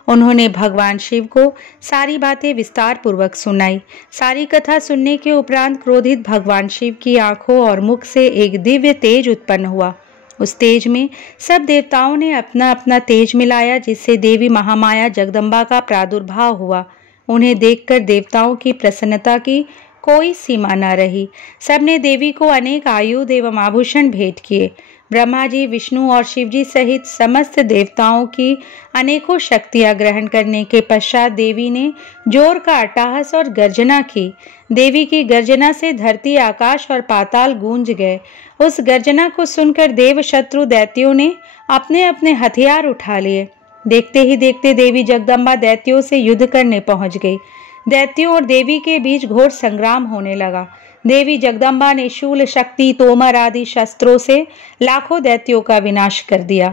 उन्होंने भगवान शिव को सारी बातें विस्तार पूर्वक सुनाई। सारी कथा सुनने के उपरांत क्रोधित भगवान शिव की आंखों और मुख से एक दिव्य तेज उत्पन्न हुआ। उस तेज में सब देवताओं ने अपना अपना तेज मिलाया, जिससे देवी महामाया जगदम्बा का प्रादुर्भाव हुआ। उन्हें देखकर देवताओं की प्रसन्नता की कोई सीमा न रही। सबने देवी को अनेक आयुध एवं आभूषण भेंट किए। ब्रह्मा जी, विष्णु और शिव जी सहित समस्त देवताओं की अनेकों शक्तियां ग्रहण करने के पश्चात देवी ने जोर का अट्टहास और गर्जना की। देवी की गर्जना से धरती, आकाश और पाताल गूंज गए। उस गर्जना को सुनकर देव शत्रु दैत्यों ने अपने अपने हथियार उठा लिए। देखते ही देखते देवी जगदम्बा दैत्यों से युद्ध करने पहुंच गई। दैत्यों और देवी के बीच घोर संग्राम होने लगा। देवी जगदम्बा ने शूल, शक्ति, तोमर आदि शस्त्रों से लाखों दैत्यों का विनाश कर दिया।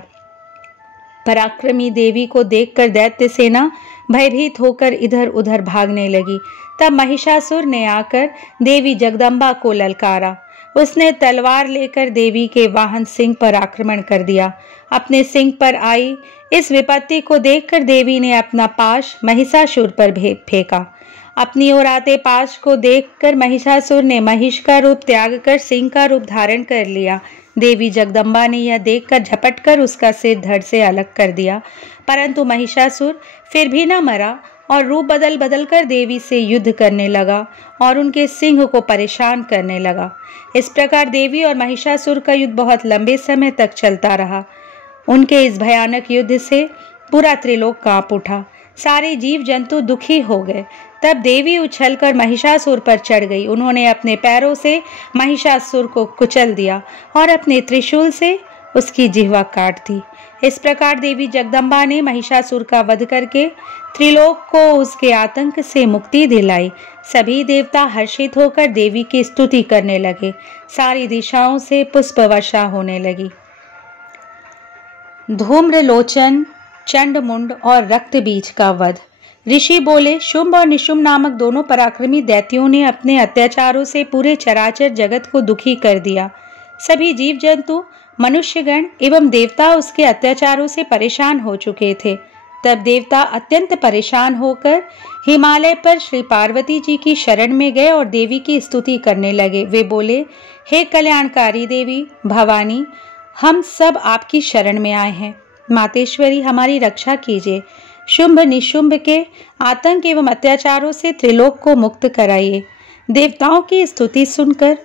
पराक्रमी देवी को देखकर दैत्य सेना भयभीत होकर इधर उधर भागने लगी। तब महिषासुर ने आकर देवी जगदम्बा को ललकारा। उसने तलवार लेकर देवी के वाहन सिंह पर आक्रमण कर दिया। अपने सिंह पर आई इस विपत्ति को देखकर देवी ने अपना पाश महिषासुर पर फेंका। अपनी ओर आते पाश को देखकर महिषासुर ने महिष का रूप त्याग कर सिंह का रूप धारण कर लिया। देवी जगदम्बा ने यह देखकर झपटकर उसका सिर धड़ से अलग कर दिया, परंतु महिषासुर फिर भी न मरा और रूप बदल बदल कर देवी से युद्ध करने लगा और उनके सिंह को परेशान करने लगा। इस प्रकार देवी और महिषासुर का युद्ध बहुत लंबे समय तक चलता रहा। उनके इस भयानक युद्ध से पूरा त्रिलोक कांप उठा। सारे जीव जंतु दुखी हो गए। तब देवी उछलकर महिषासुर पर चढ़ गई। उन्होंने अपने पैरों से महिषासुर को कुचल दिया और अपने त्रिशूल से उसकी जिह्वा काट दी। इस प्रकार देवी जगदम्बा ने महिषासुर का वध करके त्रिलोक को उसके आतंक से मुक्ति दिलाई। सभी देवता हर्षित होकर देवी की स्तुति करने लगे। सारी दिशाओं से पुष्प वर्षा होने लगी। धूम्रलोचन, चंडमुंड और रक्त बीज का वध। ऋषि बोले, शुंभ और निशुंभ नामक दोनों पराक्रमी दैत्यों ने अपने अत्याचारों से पूरे चराचर जगत को दुखी कर दिया। सभी जीव जंतु, मनुष्यगण एवं देवता उसके अत्याचारों से परेशान हो चुके थे। तब देवता अत्यंत परेशान होकर हिमालय पर श्री पार्वती जी की शरण में गए और देवी की स्तुति करने लगे। वे बोले, हे कल्याणकारी देवी भवानी, हम सब आपकी शरण में आए हैं। मातेश्वरी, हमारी रक्षा कीजिए। शुंभ निशुंभ के आतंक एवं अत्याचारों से त्रिलोक को मुक्त कराइए। देवताओं की स्तुति सुनकर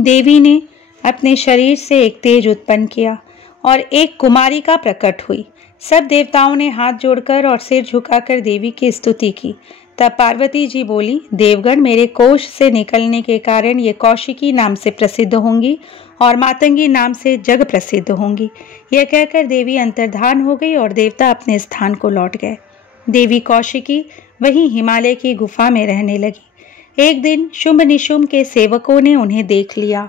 देवी ने अपने शरीर से एक तेज उत्पन्न किया और एक कुमारिका प्रकट हुई। सब देवताओं ने हाथ जोड़कर और सिर झुकाकर देवी की स्तुति की। तब पार्वती जी बोली, देवगण, मेरे कोश से निकलने के कारण ये कौशिकी नाम से प्रसिद्ध होंगी और मातंगी नाम से जग प्रसिद्ध होंगी। यह कहकर देवी अंतर्धान हो गई और देवता अपने स्थान को लौट गए। देवी कौशिकी वहीं हिमालय की गुफा में रहने लगी। एक दिन शुंभ निशुंभ के सेवकों ने उन्हें देख लिया।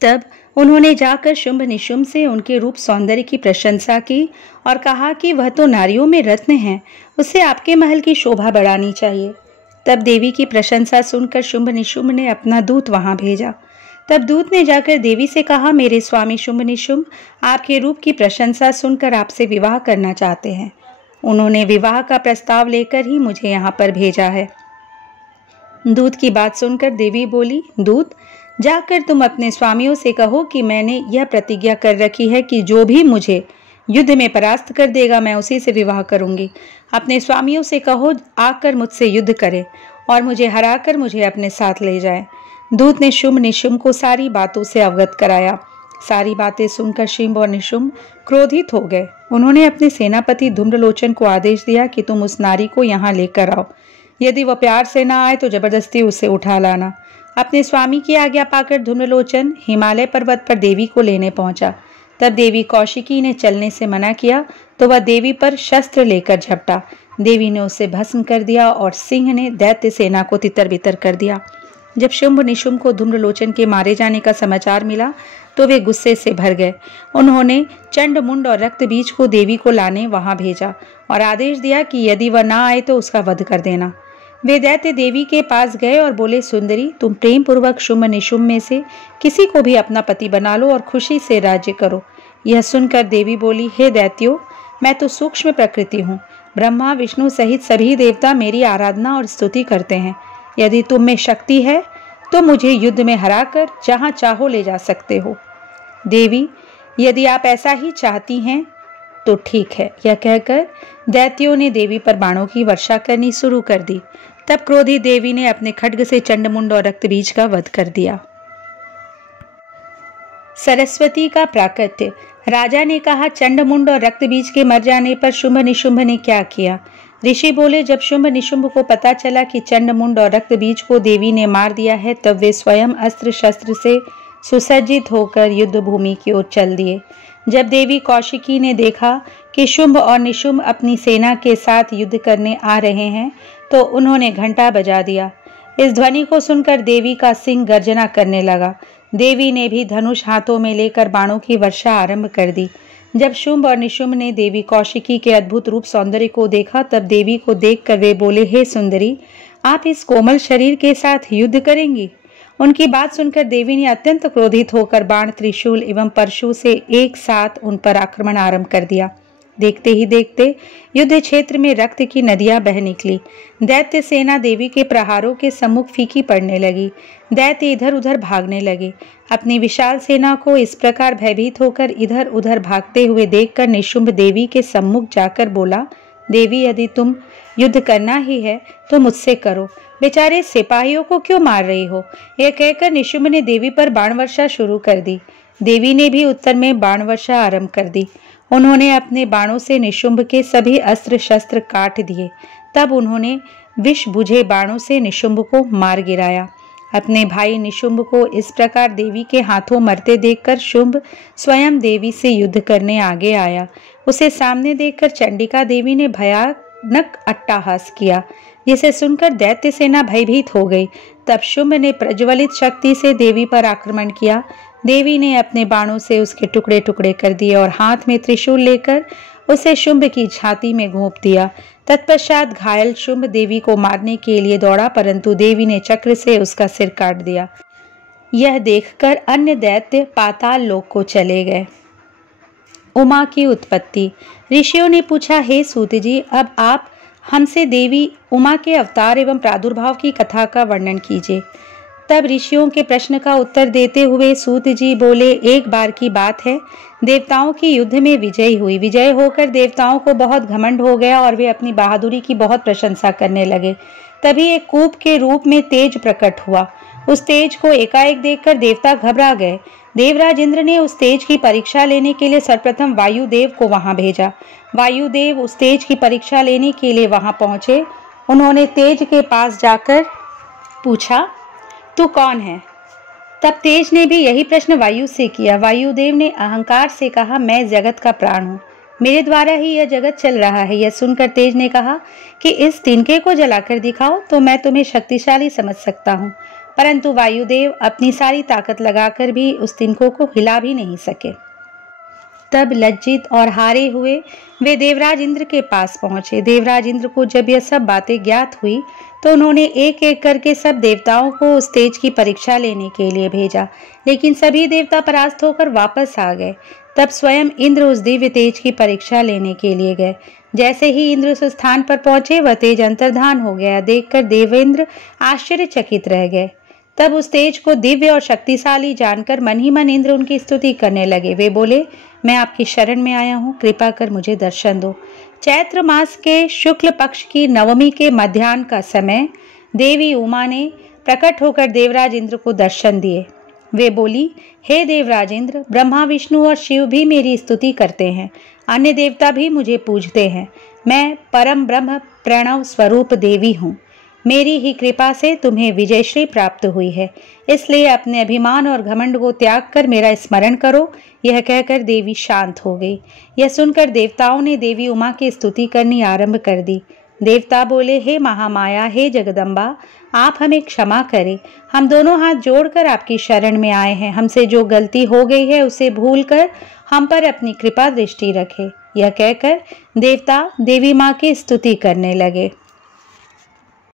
तब उन्होंने जाकर शुंभ निशुंभ से उनके रूप सौंदर्य की प्रशंसा की और कहा कि वह तो नारियों में रत्न है, उसे आपके महल की शोभा बढ़ानी चाहिए। तब देवी की प्रशंसा सुनकर शुंभ निशुंभ ने अपना दूत वहां भेजा। तब दूत ने जाकर देवी से कहा, मेरे स्वामी शुंभ निशुंभ आपके रूप की प्रशंसा सुनकर आपसे विवाह करना चाहते हैं। उन्होंने विवाह का प्रस्ताव लेकर ही मुझे यहाँ पर भेजा है। दूत की बात सुनकर देवी बोली, दूत, जाकर तुम अपने स्वामियों से कहो कि मैंने यह प्रतिज्ञा कर रखी है कि जो भी मुझे युद्ध में परास्त कर देगा मैं उसी से विवाह करूंगी। अपने स्वामियों से कहो आकर मुझसे युद्ध करे और मुझे हराकर मुझे अपने साथ ले जाए। दूत ने शुंभ निशुंभ को सारी बातों से अवगत कराया। सारी बातें सुनकर शुंभ और निशुंभ क्रोधित हो गए। उन्होंने अपने सेनापति धूम्रलोचन को आदेश दिया कि तुम उस नारी को यहाँ लेकर आओ। यदि वह प्यार से ना आए तो जबरदस्ती उसे उठा लाना। अपने स्वामी की आज्ञा पाकर धूम्रलोचन हिमालय पर्वत पर देवी को लेने पहुंचा। तब देवी कौशिकी ने चलने से मना किया तो वह देवी पर शस्त्र लेकर झपटा। देवी ने उसे भस्म कर दिया और सिंह ने दैत्य सेना को तितर-बितर कर दिया। जब शुंभ निशुंभ को धूम्रलोचन के मारे जाने का समाचार मिला तो वे गुस्से से भर गए। उन्होंने चंडमुंड और रक्तबीज को देवी को लाने वहां भेजा और आदेश दिया कि यदि वह ना आए तो उसका वध कर देना। वे दैत्य देवी के पास गए और बोले, सुंदरी, तुम प्रेम पूर्वक शुंभ निशुंभ में से किसी को भी अपना पति बना लो और खुशी से राज्य करो। यह सुनकर देवी बोली, हे दैत्यो, मैं तो सूक्ष्म प्रकृति हूँ। ब्रह्मा विष्णु सहित सभी देवता मेरी आराधना और स्तुति करते हैं। यदि तुम में शक्ति है तो मुझे युद्ध में हराकर जहां चाहो ले जा सकते हो। देवी, यदि आप ऐसा ही चाहती हैं तो ठीक है। यह कहकर दैत्यों ने देवी पर बाणों की वर्षा करनी शुरू कर दी। तब क्रोधी देवी ने अपने खड्ग से चंडमुंड और रक्तबीज का वध कर दिया। सरस्वती का प्राकट्य। राजा ने कहा, चंडमुंड और रक्तबीज के मर जाने पर शुंभ निशुंभ ने क्या किया? ऋषि बोले, जब शुंभ निशुंभ को पता चला कि चंडमुंड और रक्तबीज को देवी ने मार दिया है तब वे स्वयं अस्त्र शस्त्र से सुसज्जित होकर युद्ध भूमि की ओर चल दिए। जब देवी कौशिकी ने देखा कि शुंभ और निशुंभ अपनी सेना के साथ युद्ध करने आ रहे हैं तो उन्होंने घंटा बजा दिया। इस ध्वनि को सुनकर देवी का सिंह गर्जना करने लगा। देवी ने भी धनुष हाथों में लेकर बाणों की वर्षा आरंभ कर दी। जब शुंभ और निशुंभ ने देवी कौशिकी के अद्भुत रूप सौंदर्य को देखा तब देवी को देखकर वे बोले, हे सुंदरी, आप इस कोमल शरीर के साथ युद्ध करेंगी? उनकी बात सुनकर देवी ने अत्यंत क्रोधित होकर बाण, त्रिशूल एवं परशु से एक साथ उन पर आक्रमण आरंभ कर दिया। देखते ही देखते युद्ध क्षेत्र में रक्त की नदियां बह निकली। दैत्य सेना देवी के प्रहारों के सम्मुख फीकी पड़ने लगी। दैत्य इधर उधर भागने लगे। अपनी विशाल सेना को इस प्रकार भयभीत होकर इधर उधर भागते हुए देखकर निशुंभ देवी के सम्मुख जाकर बोला, देवी, यदि तुम युद्ध करना ही है तो मुझसे करो। बेचारे सिपाहियों को क्यों मार रही हो? यह कहकर निशुंभ ने देवी पर बाण वर्षा शुरू कर दी। देवी ने भी उत्तर में बाण वर्षा आरंभ कर दी। उन्होंने अपने बाणों से निशुंभ के सभी अस्त्र शस्त्र काट दिए। तब उन्होंने विष बुझे बाणों से निशुंभ को मार गिराया। अपने भाई निशुंभ को इस प्रकार देवी के हाथों मरते देखकर शुंभ स्वयं देवी से युद्ध करने आगे आया। उसे सामने देखकर चंडिका देवी ने भयानक अट्टहास किया, जिसे सुनकर दैत्य सेना भयभीत हो गई। तब शुंभ ने प्रज्वलित शक्ति से देवी पर आक्रमण किया। देवी ने अपने बाणों से उसके टुकड़े टुकड़े कर दिए और हाथ में त्रिशूल लेकर उसे शुंभ की छाती में घोंप दिया। तत्पश्चात घायल शुंभ देवी को मारने के लिए दौड़ा, परंतु देवी ने चक्र से उसका सिर काट दिया। यह देखकर अन्य दैत्य पाताल लोक को चले गए। उमा की उत्पत्ति। ऋषियों ने पूछा, हे सूत जी, अब आप हमसे देवी उमा के अवतार एवं प्रादुर्भाव की कथा का वर्णन कीजिए। तब ऋषियों के प्रश्न का उत्तर देते हुए सूत जी बोले, एक बार की बात है, देवताओं की युद्ध में विजय हुई। विजय होकर देवताओं को बहुत घमंड हो गया और वे अपनी बहादुरी की बहुत प्रशंसा करने लगे। तभी एक कूप के रूप में तेज प्रकट हुआ। उस तेज को एकाएक देखकर देवता घबरा गए। देवराज इंद्र ने उस तेज की परीक्षा लेने के लिए सर्वप्रथम वायुदेव को वहां भेजा। वायुदेव उस तेज की परीक्षा लेने के लिए वहां पहुंचे। उन्होंने तेज के पास जाकर पूछा, तू कौन है? तब तेज ने भी यही प्रश्न वायु से किया। वायुदेव ने अहंकार से कहा, मैं जगत का प्राण हूँ, मेरे द्वारा ही यह जगत चल रहा है। यह सुनकर तेज ने कहा कि इस तिनके को जलाकर दिखाओ तो मैं तुम्हें शक्तिशाली समझ सकता हूँ। परंतु वायुदेव अपनी सारी ताकत लगाकर भी उस तिनकों को हिला भी नहीं सके। तब लज्जित और हारे हुए वे देवराज इंद्र के पास पहुंचे। देवराज इंद्र को जब यह सब बातें ज्ञात हुई तो उन्होंने एक एक करके सब देवताओं को उस तेज की परीक्षा लेने के लिए भेजा, लेकिन सभी देवता परास्त होकर वापस आ गए। तब स्वयं इंद्र उस दिव्य तेज की परीक्षा लेने के लिए गए। जैसे ही इंद्र उस स्थान पर पहुंचे वह तेज अंतर्धान हो गया। देखकर देवेंद्र आश्चर्यचकित रह गए। तब उस तेज को दिव्य और शक्तिशाली जानकर मन ही मन इंद्र उनकी स्तुति करने लगे। वे बोले, मैं आपकी शरण में आया हूँ, कृपा कर मुझे दर्शन दो। चैत्र मास के शुक्ल पक्ष की नवमी के मध्याह्न का समय देवी उमा ने प्रकट होकर देवराज इंद्र को दर्शन दिए। वे बोली, हे देवराज इंद्र, ब्रह्मा विष्णु और शिव भी मेरी स्तुति करते हैं, अन्य देवता भी मुझे पूजते हैं। मैं परम ब्रह्म प्रणव स्वरूप देवी हूँ। मेरी ही कृपा से तुम्हें विजयश्री प्राप्त हुई है, इसलिए अपने अभिमान और घमंड को त्याग कर मेरा स्मरण करो। यह कहकर देवी शांत हो गई। यह सुनकर देवताओं ने देवी उमा की स्तुति करनी आरंभ कर दी। देवता बोले, हे महामाया, हे जगदम्बा, आप हमें क्षमा करें। हम दोनों हाथ जोड़कर आपकी शरण में आए हैं। हमसे जो गलती हो गई है उसे भूलकर हम पर अपनी कृपा दृष्टि रखें। यह कहकर देवता देवी माँ की स्तुति करने लगे।